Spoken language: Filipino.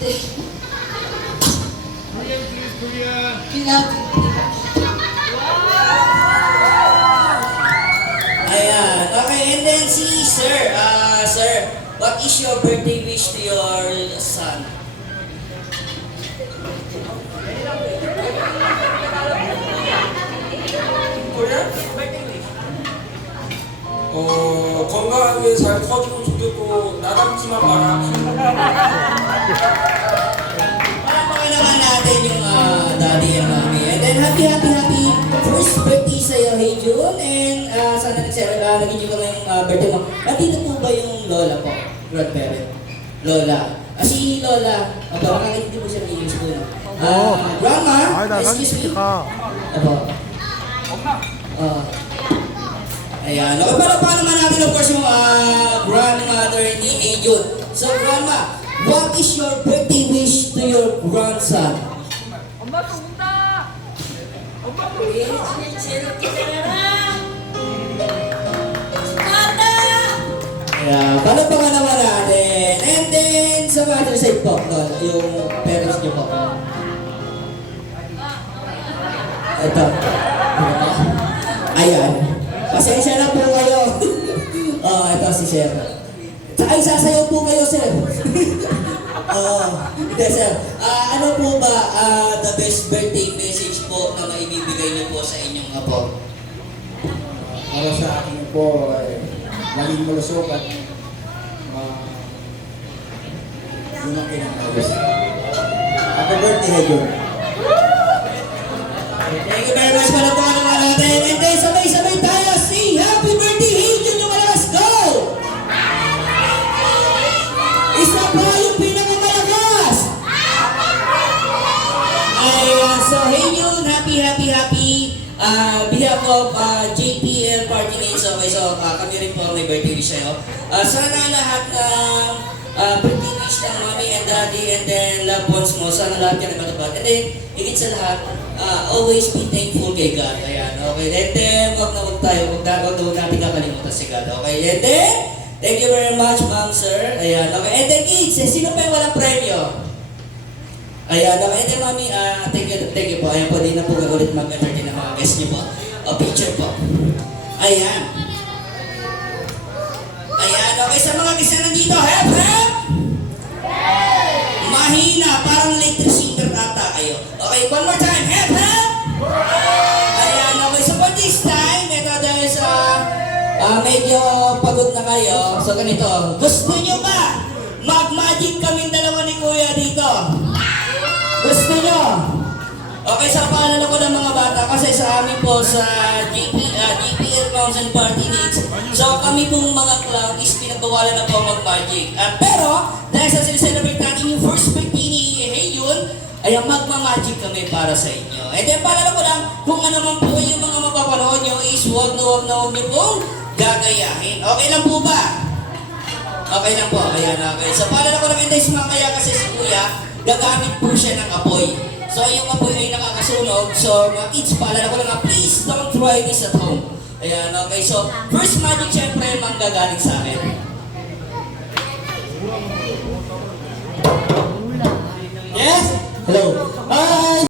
Ayan. Okay, and then si Sir. Sir, what is your birthday wish to your son? 건강하게 잘 커지고 좋겠고 나답지만 마라. Palakpakan naman natin yung daddy and mommy. And then happy first birthday sa'yo, hey June. And sana naging ko ngayong birthday mo. Nandito po ba yung lola po? Grandparent? Lola. Si Lola, nakakita po siya ng English po. Grandma, Ay, excuse me. ka. Apo. Ayan. Okay, palakpakan naman natin of course yung grandmother ni Hey June. So grandma, what is your birthday wish to your grandson? 엄마 또 운다. 엄마 또 Ayan. Palakpakan naman natin. And then, sa mother side po, yung parents niyo po. Ito. Ayan. Pasensya na po kayo. Ito si Sir. Tsaka isasayaw po kayo, Sir. Hindi, Sir. Ano po ba the best birthday message po na maibibigay niyo po sa inyong apo? Para sa akin po ay maging malusog at lumaki ng ayos. Happy birthday, Hedyo. Thank you very much. Palakpakan naman natin. And then, sabay-sabay tayo. Say, happy birthday, Angel Lumalakas. Go! Isa pa yung pinakamalakas. Ayan. So, hey June, happy. Behalf of JPL Party Mates. Okay, so kami rin po may birthday wish sa'yo. Sana lahat ng birthday wish ng mommy and daddy and then loved ones mo, sana lahat yan ay matupad. And then, higit sa lahat, always be thankful kay God. Ayan, okay. And then, wag natin kakalimutan si God. Okay, and then, thank you very much, ma'am, sir. Ayan, okay. And then, kids, sino pa yung walang premyo? Ayan, okay. And then, mami, thank you po. Ayan po, di na po ulit mag-entertain ng mga guests niyo po. O, picture po. Ayan. Ayan, okay. Sa mga guests na nandito, hep! Mahina, parang electric singer ata kayo. Okay, one more time, hep! Ayan, okay. So for this time, ito dahil sa medyo pagod na kayo. So ganito, gusto nyo ba mag-magic kaming dalawa ni Kuya dito? Gusto nyo? Okay, sa paalala ko ng mga bata, kasi sa amin po sa GPL Council Party Needs, so kami pong mga clown is pinagbawalan na po mag-magic. Pero, dahil sa sineselebrate natin yung first birthday ni Hey June, ay magmamagic kami para sa inyo. And then, paalala ko lang, kung ano man po yung mga mapapanood nyo is huwag nyo pong gagayahin. Okay lang po ba? Okay lang po. Ayan, okay. So, paalala ko lang, hindi sumakaya kasi si Kuya, gagamit po siya ng apoy. So, yung apoy ay nakakasunog. So, mga kids, paalala ko lang, please don't try this at home. Ayan, okay. So, first magic, syempre, manggagaling sa akin. Yes? Hello. Hi!